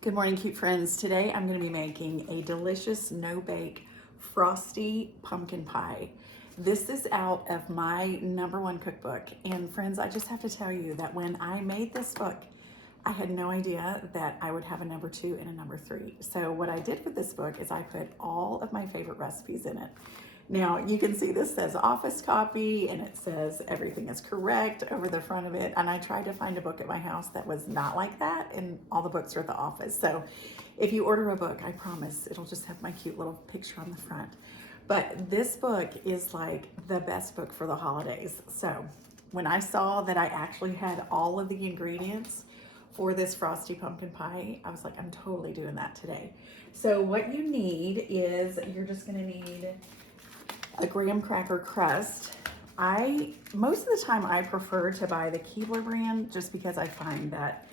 Good morning, cute friends. Today I'm going to be making a delicious no-bake frosty pumpkin pie. This is out of my #1 cookbook. And friends, I just have to tell you that when I made this book, I had no idea that I would have a #2 and a #3. So what I did with this book is I put all of my favorite recipes in it. Now you can see this says office copy and it says everything is correct over the front of it. And I tried to find a book at my house that was not like that, and all the books are at the office. So if you order a book, I promise it'll just have my cute little picture on the front. But this book is like the best book for the holidays. So when I saw that I actually had all of the ingredients for this frosty pumpkin pie, I was like, I'm totally doing that today. So what you need is, you're just gonna need a graham cracker crust. Most of the time I prefer to buy the Keebler brand just because I find that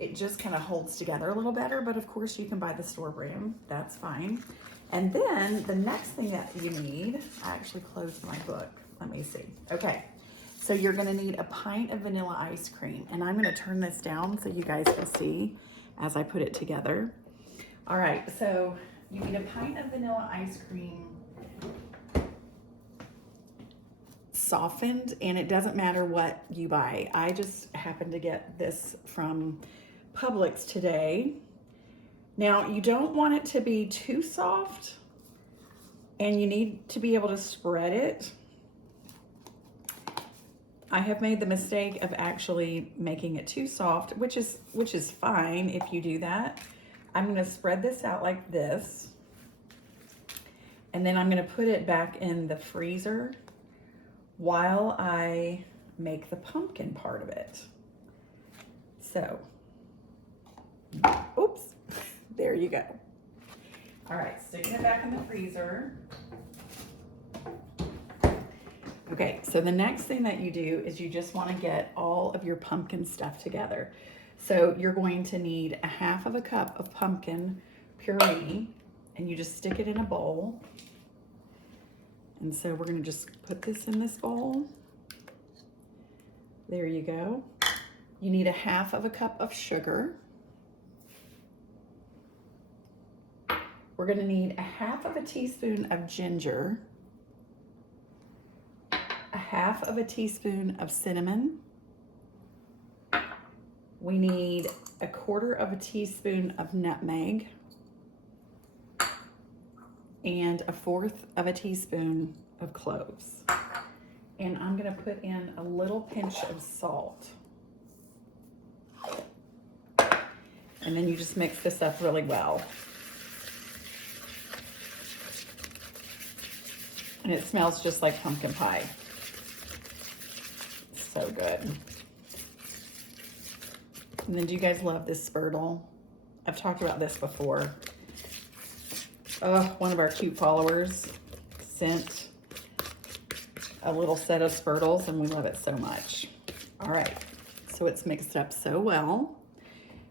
it just kind of holds together a little better, but of course you can buy the store brand, that's fine. And then the next thing that you need, I actually closed my book, let me see. Okay, so you're gonna need a pint of vanilla ice cream, and I'm gonna turn this down so you guys can see as I put it together. All right, so you need a pint of vanilla ice cream softened, and it doesn't matter what you buy. I just happened to get this from Publix today. Now you don't want it to be too soft, and you need to be able to spread it. I have made the mistake of actually making it too soft, which is fine if you do that. I'm going to spread this out like this, and then I'm going to put it back in the freezer while I make the pumpkin part of it. So, oops, there you go. All right, sticking it back in the freezer. Okay, so the next thing that you do is you just want to get all of your pumpkin stuff together. So you're going to need a half of a cup of pumpkin puree, and you just stick it in a bowl. And so we're gonna just put this in this bowl. There you go. You need a half of a cup of sugar. We're gonna need a half of a teaspoon of ginger, a half of a teaspoon of cinnamon. We need a quarter of a teaspoon of nutmeg, and a fourth of a teaspoon of cloves. And I'm gonna put in a little pinch of salt. And then you just mix this up really well. And it smells just like pumpkin pie. So good. And then do you guys love this spurtle? I've talked about this before. One of our cute followers sent a little set of spurtles, and we love it so much. All right, so it's mixed up so well.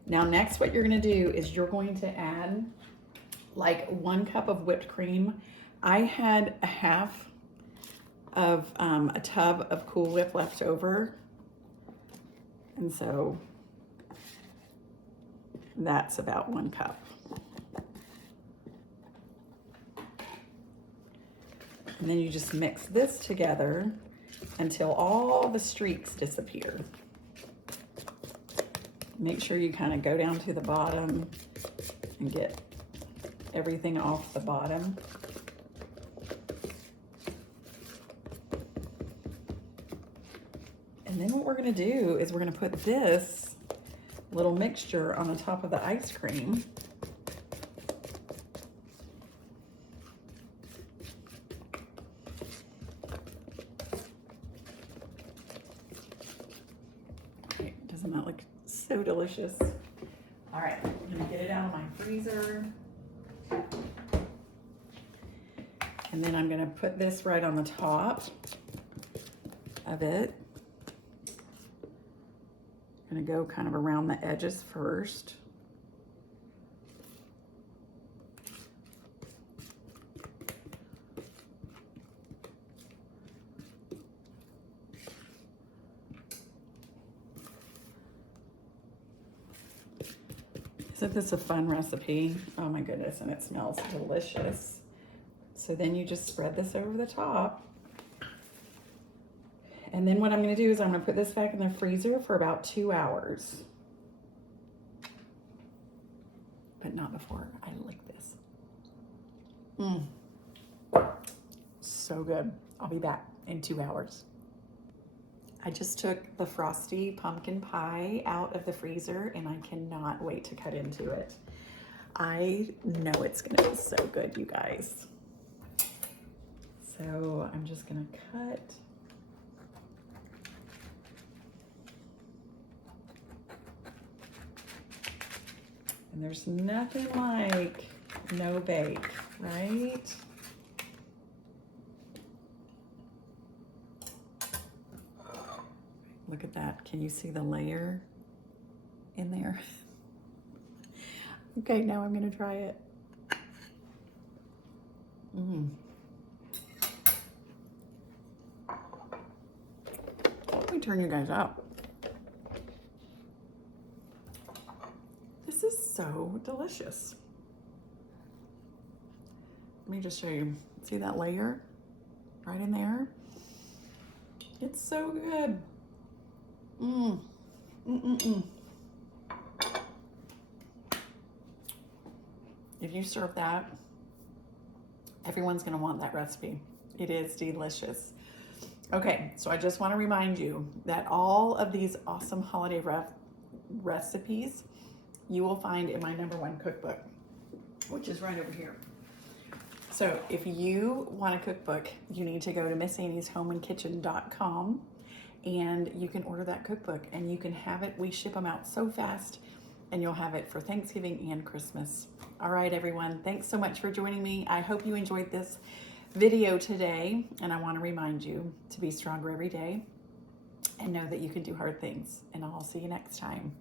Now next, what you're gonna do is you're going to add like 1 cup of whipped cream. I had a half of a tub of Cool Whip left over, and so that's about 1 cup. And then you just mix this together until all the streaks disappear. Make sure you kind of go down to the bottom and get everything off the bottom. And then what we're gonna do is we're gonna put this little mixture on the top of the ice cream. Doesn't that look so delicious? All right, I'm gonna get it out of my freezer. And then I'm gonna put this right on the top of it. I'm gonna go kind of around the edges first. Isn't this a fun recipe? Oh my goodness, and it smells delicious. So then you just spread this over the top. And then what I'm gonna do is I'm gonna put this back in the freezer for about 2 hours. But not before I lick this. So good. I'll be back in 2 hours. I just took the Frosty Pumpkin Pie out of the freezer and I cannot wait to cut into it. I know it's gonna be so good, you guys. So I'm just gonna cut. And there's nothing like no bake, right? Look at that. Can you see the layer in there? Okay, now I'm gonna try it. Let me turn you guys up. This is so delicious. Let me just show you. See that layer right in there? It's so good. If you serve that, everyone's gonna want that recipe. It is delicious. Okay, so I just wanna remind you that all of these awesome holiday recipes you will find in my #1 cookbook, which is right over here. So if you want a cookbook, you need to go to MissAnniesHomeandKitchen.com and you can order that cookbook and you can have it. We ship them out so fast and you'll have it for Thanksgiving and Christmas. All right, everyone, thanks so much for joining me. I hope you enjoyed this video today, and I want to remind you to be stronger every day and know that you can do hard things, and I'll see you next time.